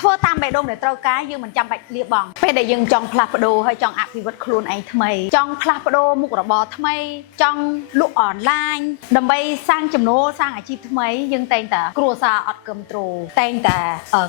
ធ្វើតាមបេះដូងដែលត្រូវការយើងមិនចាំបាច់លៀបបងពេលដែលយើងចង់ផ្លាស់ប្ដូរហើយចង់អភិវឌ្ឍខ្លួនឯងថ្មីចង់ផ្លាស់ប្ដូរមុខរបរថ្មីចង់លក់អនឡាញដើម្បីសាងចំណូលសាងអាជីពថ្មីយើងតែងតែគ្រួសារអត់គ្រប់គ្រងតែងតែ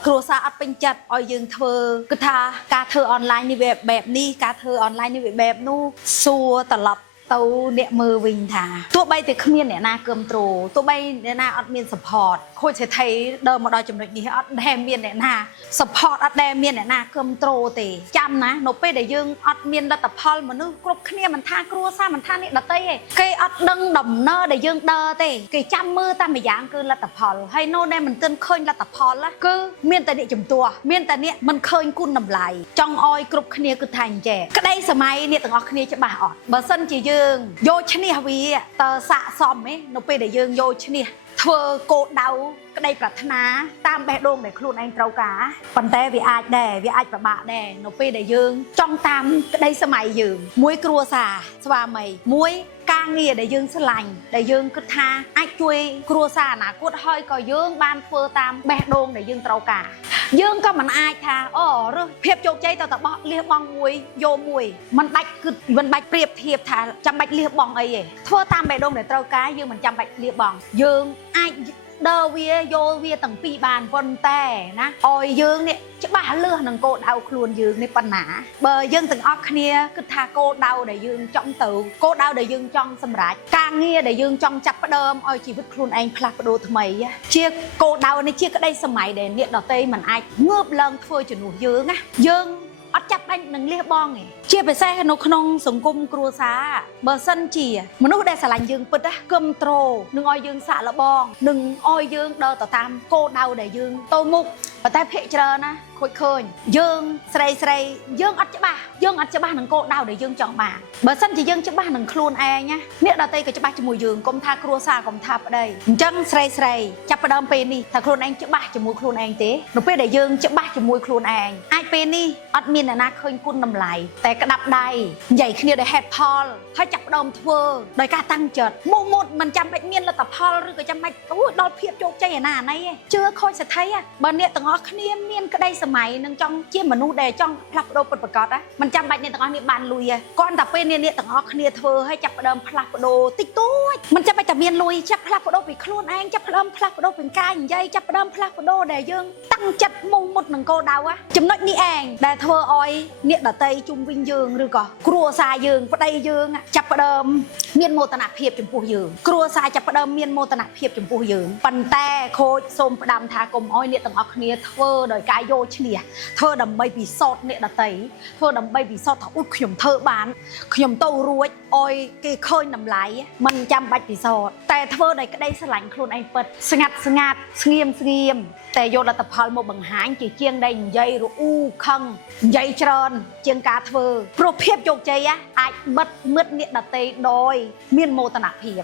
គ្រួសារអត់ពេញចិត្តឲ្យយើងធ្វើគឺថាការធ្វើអនឡាញនេះវាបែបនេះការធ្វើអនឡាញនេះវាបែបនោះសួរត្រឡប់ទៅអ្នកមើលវិញថាទោះបីតែគ្មានអ្នកណាគ្រប់គ្រងទោះបីអ្នកណាអត់មាន support ខូចសេដ្ឋីដើរមកដល់ចំណុចនេះអត់ដែលមានអ្នកណា support អត់ដែលមានអ្នកណាគ្រប់គ្រងទេចាំណានៅពេលដែលយើងអត់មានលទ្ធផលមនុស្សគ្រប់គ្នាមិនថាគ្រួសារមិនថាអ្នកដទៃទេគេអត់ដឹងដំណើរដែលយើងដើរទេគេចាំមើលតែម្យ៉ាងគឺលទ្ធផលហើយនៅដែលមិនទាន់ឃើញលទ្ធផលគឺមានតែអ្នកជំទាស់មានតែអ្នកមិនឃើញគុណតម្លៃចង់ឲ្យគ្រប់គ្នាគឺថាអញ្ចឹងក្តីសម័យអ្នកទាំងអស់គ្នាច្បាស់អត់បើសិនជាយើងយកឈ្នះវាតើស័កសមទេនៅពេលដែលយើងយកឈ្នះធ្វើគោលដៅក្តីប្រាថ្នាតាមបេះដូងដែលខ្លួនឯងត្រូវការប៉ុន្តែវាអាចដែរវាអាចពិបាកដែរនៅពេលដែលយើងចង់តាមក្តីសម័យយើងមួយគ្រួសារស្វាមីមួយការងារដែលយើងស្រឡាញ់ដែលយើងគិតថាអាចជួយគ្រួសារអនាគតហើយក៏យើងបានធ្វើតាមបេះដូងដែលយើងត្រូវការយើងក៏មិនអាចថារើសភាពជោគជ័យទៅតែបោះលះបង់មួយយកមួយមិនបាច់គឺមិនបាច់ប្រៀបធៀបថាចាំបាច់លះបង់អីទេធ្វើតាមបេះដូងដែលត្រូវការយើងមិនចាំបាច់លះបង់យើងអាចដើរវាយកវាទាំងពីរបានប៉ុន្តែណាឲ្យយើងនេះច្បាស់លើសនឹងគោលដៅខ្លួនយើងនេះប៉ុណ្ណាបើយើងទាំងអស់គ្នាគិតថាគោលដៅដែលយើងចង់ទៅគោលដៅដែលយើងចង់សម្រេចការងារដែលយើងចង់ចាប់ផ្ដើមឲ្យជីវិតខ្លួនឯងផ្លាស់ប្ដូរថ្មីជាគោលដៅនេះជាក្តីសម័យដែលអ្នកដទៃមិនអាចងើបឡើងធ្វើជំនួសយើងណាយើងអត់ចាប់បាច់នឹងលះបង់ទេជាពិសេសនៅក្នុងសង្គមគ្រួសារបើសិនជាមនុស្សដែលស្រឡាញ់យើងពិតគ្រប់គ្រងនឹងឲ្យយើងសាក់លបងនឹងឲ្យយើងដើរទៅតាមគោលដៅដែលយើងទៅមុខប៉ុន្តែភាគច្រើនណាខូចឃើញយើងស្រីយើងអត់ច្បាស់នឹងគោលដៅដែលយើងចង់បានបើសិនជាយើងច្បាស់នឹងខ្លួនឯងណាអ្នកដទៃក៏ច្បាស់ជាមួយយើងកុំថាគ្រួសារកុំថាប្តីអញ្ចឹងស្រីចាប់ផ្ដើមពេលនេះថាខ្លួនឯងច្បាស់ជាមួយខ្លួនឯងទេនៅពេលដែលយើងច្បាស់ជាមួយខ្លួនឯងអាចពេលនេះអត់មានអ្នកណាឃើញគុណតម្លៃតែក្តាប់ដៃនិយាយគ្នាដោយហេតុផលហើយចាប់ផ្ដើមធ្វើដោយការតាំងចិត្តមុតមិនចាំបាច់មានលទ្ធផលឬក៏ចាំបាច់ដល់ភាពជោគជ័យឯណាណីជឿខូចសទ្ធីបើអ្នកទាំងអស់គ្នាមានក្តីសម័យនឹងចង់ជាមនុស្សដែលចង់ផ្លាស់ប្ដូរពិតប្រាកដមិនចាំបាច់អ្នកទាំងអស់គ្នាបានលុយគ្រាន់តែពេលអ្នកទាំងអស់គ្នាធ្វើឲ្យចាប់ផ្ដើមផ្លាស់ប្ដូរតិចតួចមិនចាំបាច់តែមានលុយចាប់ផ្លាស់ប្ដូរពីខ្លួនឯងចាប់ផ្ដើមផ្លាស់ប្ដូរពីការនិយាយចាប់ផ្ដើមផ្លាស់ប្ដូរដែលយើងតាំងចិត្តមុតនឹងគោលដៅចំណុចនេះឯងដែលធ្វើឲ្យអ្នកដទៃជុំវិញយើងឬក៏គ្រួសារយើងប្តីយើងចាប់ផ្ដើមមានមោទនភាពចំពោះយើងគ្រួសារចាប់ផ្ដើមមានមោទនភាពចំពោះយើងប៉ុន្តែខូចសូមផ្ដាំថាកុំឲ្យអ្នកទាំងអស់គ្នាធ្វើដោយការយកឈ្នះធ្វើដើម្បីពិសោធន៍អ្នកដទៃធ្វើដើម្បីពិសោធន៍ថាខ្ញុំធ្វើបានខ្ញុំទៅរួចឲ្យគេឃើញតម្លៃមិនចាំបាច់ពិសោធន៍តែធ្វើដោយក្តីស្រឡាញ់ខ្លួនឯងពិតស្ងាត់ស្ងៀមតែយកលទ្ធផលមកបង្ហាញជាជាងដែលនិយាយរអ៊ូខឹងនិយាយច្រើនជាងការធ្វើព្រោះភាពជោគជ័យអាចបិទមិត្តអ្នកដទៃដោយមានមោទនភាព